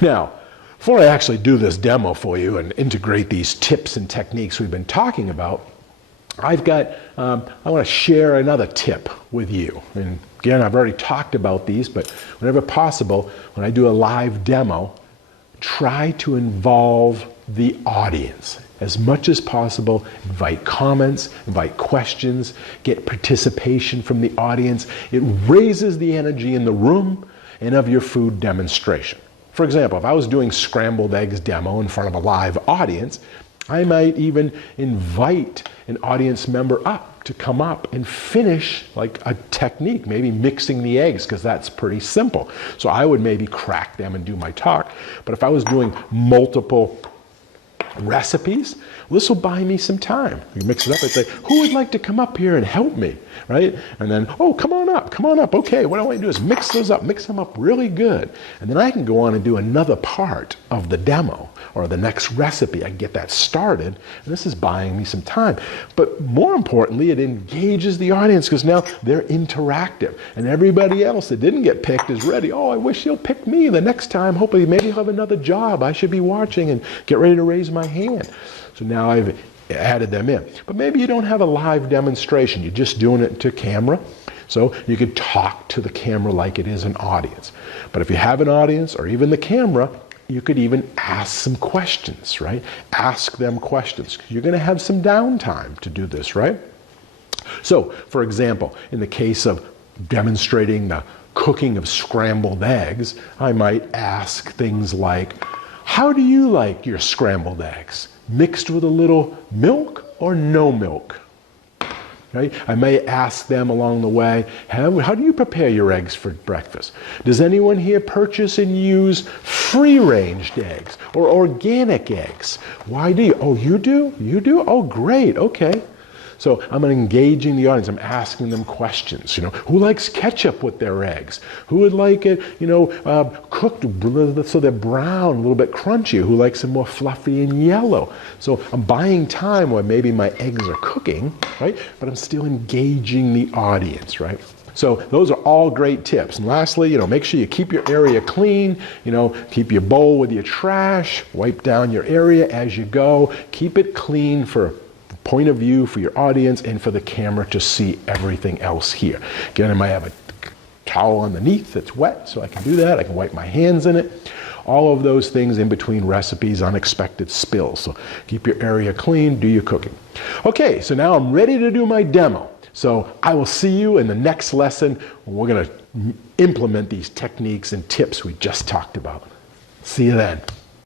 Now, before I actually do this demo for you and integrate these tips and techniques we've been talking about, I want to share another tip with you. And again, I've already talked about these, but whenever possible, when I do a live demo, try to involve the audience as much as possible. Invite comments, invite questions, get participation from the audience. It raises the energy in the room and of your food demonstration. For example, if I was doing scrambled eggs demo in front of a live audience, I might even invite an audience member up to come up and finish like a technique, maybe mixing the eggs, because that's pretty simple. So I would maybe crack them and do my talk. But if I was doing multiple recipes, this will buy me some time. You mix it up and say, who would like to come up here and help me, right? And then, oh, come on up. Okay, what I want to do is mix those up, mix them up really good. And then I can go on and do another part of the demo or the next recipe. I can get that started, and this is buying me some time. But more importantly, it engages the audience because now they're interactive. And everybody else that didn't get picked is ready. Oh, I wish he'll pick me the next time. Hopefully, maybe he'll have another job. I should be watching and get ready to raise my hand. So now I've added them in. But maybe you don't have a live demonstration. You're just doing it to camera. So you could talk to the camera like it is an audience. But if you have an audience or even the camera, you could even ask some questions, right? Ask them questions. You're going to have some downtime to do this, right? So, for example, in the case of demonstrating the cooking of scrambled eggs, I might ask things like, how do you like your scrambled eggs? Mixed with a little milk or no milk? Right? I may ask them along the way, how do you prepare your eggs for breakfast? Does anyone here purchase and use free-ranged eggs or organic eggs? Why do you? Oh, you do? You do? Oh, great. Okay. So I'm engaging the audience. I'm asking them questions. Who likes ketchup with their eggs? Who would like it, cooked so they're brown, a little bit crunchy? Who likes them more fluffy and yellow? So I'm buying time where maybe my eggs are cooking, right? But I'm still engaging the audience, right? So those are all great tips. And lastly, make sure you keep your area clean. Keep your bowl with your trash. Wipe down your area as you go. Keep it clean for point of view for your audience and for the camera to see everything else here. Again, I might have a towel underneath that's wet, so I can do that. I can wipe my hands in it. All of those things in between recipes, unexpected spills. So keep your area clean, do your cooking. Okay, so now I'm ready to do my demo. So I will see you in the next lesson when we're going to implement these techniques and tips we just talked about. See you then.